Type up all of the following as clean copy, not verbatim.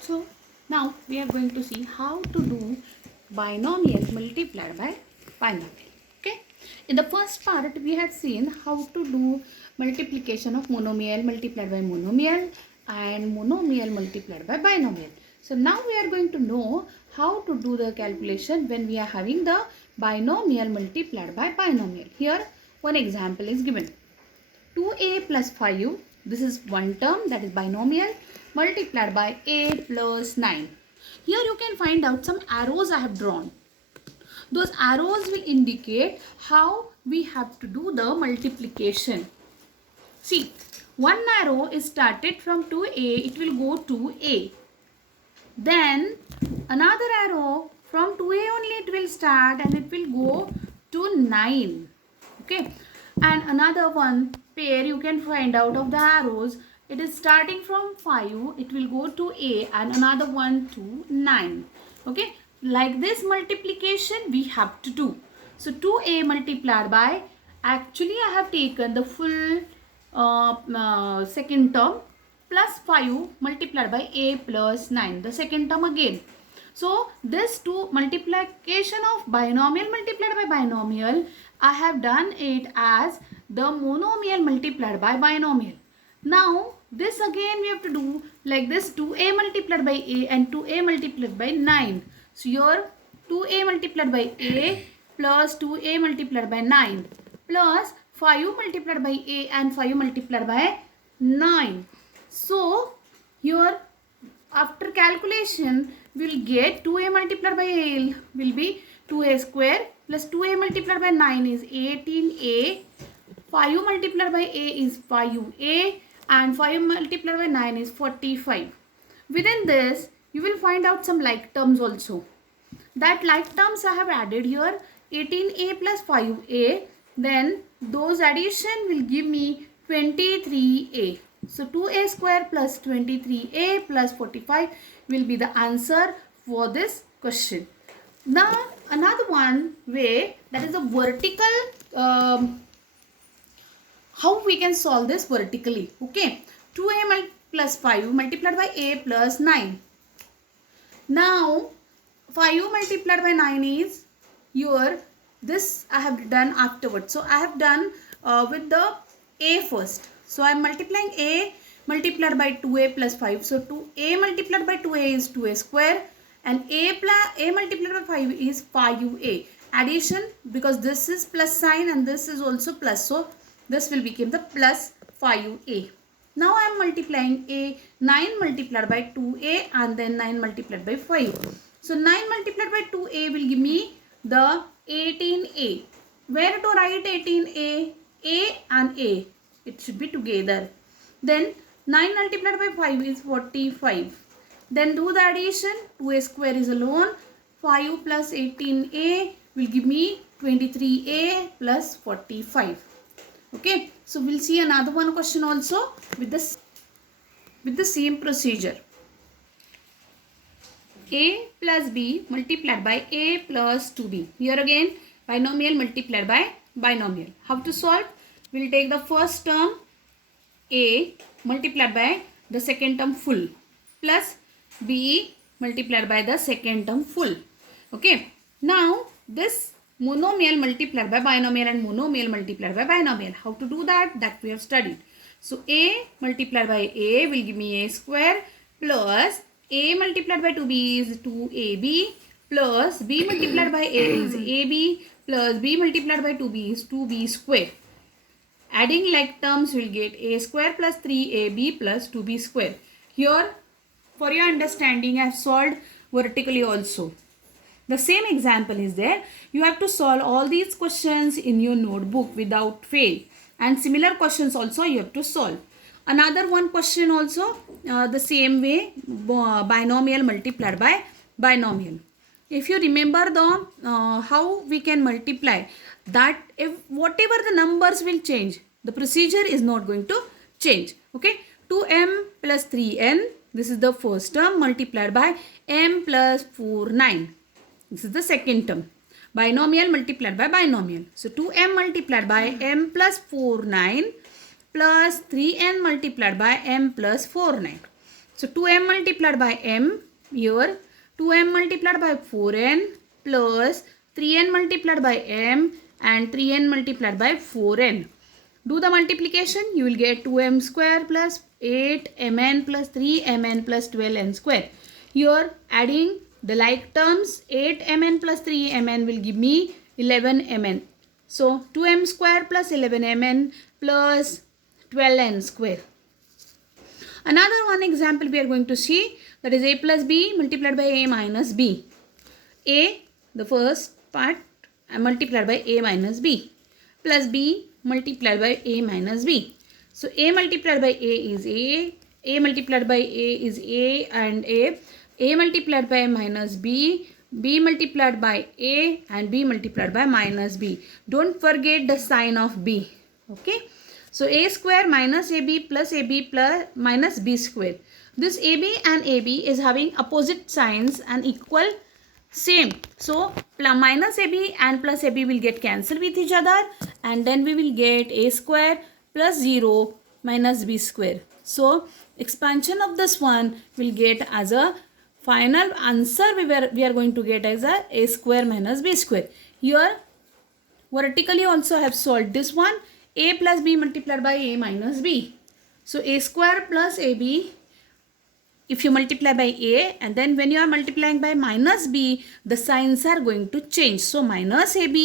So now we are going to see how to do binomial multiplied by binomial. Okay. In the first part we had seen how to do multiplication of monomial multiplied by monomial and monomial multiplied by binomial. So now we are going to know how to do the calculation when we are having the binomial multiplied by binomial. Here one example is given. 2a plus 5, this is one term, that is binomial, multiplied by a plus 9. Here you can find out some arrows I have drawn. Those arrows will indicate how we have to do the multiplication. See, one arrow is started from 2a, it will go to a. Then another arrow from 2a only it will start and it will go to 9. Okay. And another one pair you can find out of the arrows. It is starting from 5. It will go to a and another one to 9. Okay. Like this multiplication we have to do. So 2a multiplied by, actually I have taken the full second term plus 5 multiplied by a plus 9, the second term again. So this two multiplication of binomial multiplied by binomial, I have done it as the monomial multiplied by binomial. Now this again we have to do like this, 2a multiplied by a and 2a multiplied by 9. So here 2a multiplied by a plus 2a multiplied by 9 plus 5 multiplied by a and 5 multiplied by 9. So here after calculation we will get 2a multiplied by a will be 2a square plus 2a multiplied by 9 is 18a, 5 multiplied by a is 5a and 5 multiplied by 9 is 45. Within this you will find out some like terms also. That like terms I have added here, 18a plus 5a, then those addition will give me 23a. So 2a square plus 23a plus 45 will be the answer for this question. Now another one way, that is a vertical, how we can solve this vertically. Okay, 2a plus 5 multiplied by a plus 9. Now 5 multiplied by 9 is your, this I have done afterwards. So I have done with the a first. So I am multiplying a multiplied by 2a plus 5. So 2a multiplied by 2a is 2a square and a multiplied by 5 is 5a. Addition, because this is plus sign and this is also plus. So this will become the plus 5a. Now I am multiplying a, 9 multiplied by 2a and then 9 multiplied by 5. So 9 multiplied by 2a will give me the 18a. Where to write 18a? A and a, it should be together. Then 9 multiplied by 5 is 45. Then do the addition, 2a square is alone. 5 plus 18a will give me 23a plus 45. Okay, so we'll see another one question also with the same procedure. A plus b multiplied by a plus 2b. Here again binomial multiplied by binomial. How to solve? We will take the first term a multiplied by the second term full plus b multiplied by the second term full. Okay. Now this monomial multiplied by binomial and monomial multiplied by binomial. How to do that? That we have studied. So a multiplied by a will give me a square plus a multiplied by 2b is 2ab plus b multiplied by a is ab plus b multiplied by 2b is 2b square. Adding like terms will get a square plus 3ab plus 2b square. Here for your understanding I have solved vertically also. The same example is there. You have to solve all these questions in your notebook without fail. And similar questions also you have to solve. Another one question also the same way, binomial multiplied by binomial. If you remember the how we can multiply, that if whatever the numbers will change, the procedure is not going to change. Okay, 2m plus 3n, this is the first term, multiplied by m plus 4 9. This is the second term. Binomial multiplied by binomial. So 2m multiplied by m plus 4 9 plus 3n multiplied by m plus 4 9. So 2m multiplied by m here, 2m multiplied by 4n plus 3n multiplied by m and 3n multiplied by 4n. Do the multiplication, you will get 2m square plus 8mn plus 3mn plus 12n square. Here adding the like terms, 8mn plus 3mn will give me 11mn. So 2m square plus 11mn plus 12n square. Another one example we are going to see, that is a plus b multiplied by a minus b. A, the first part, multiplied by a minus b, plus b multiplied by a minus b. So a multiplied by a is a multiplied by a is a and a multiplied by minus b multiplied by a and b multiplied by minus b. Don't forget the sign of b. Okay. So a square minus ab plus minus b square. This ab and ab is having opposite signs and equal same. So minus ab and plus ab will get cancelled with each other, and then we will get a square plus 0 minus b square. So expansion of this one will get as a final answer we are going to get as a square minus b square. Here vertically also I have solved this one, a plus b multiplied by a minus b. So a square plus ab, if you multiply by a, and then when you are multiplying by minus b, the signs are going to change. So minus ab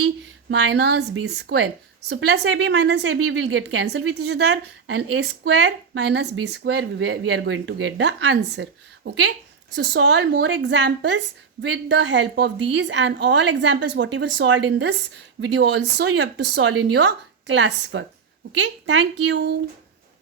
minus b square. So plus ab minus ab will get cancelled with each other, and a square minus b square we are going to get the answer. Okay. So solve more examples with the help of these, and all examples whatever solved in this video also you have to solve in your classwork. Okay. Thank you.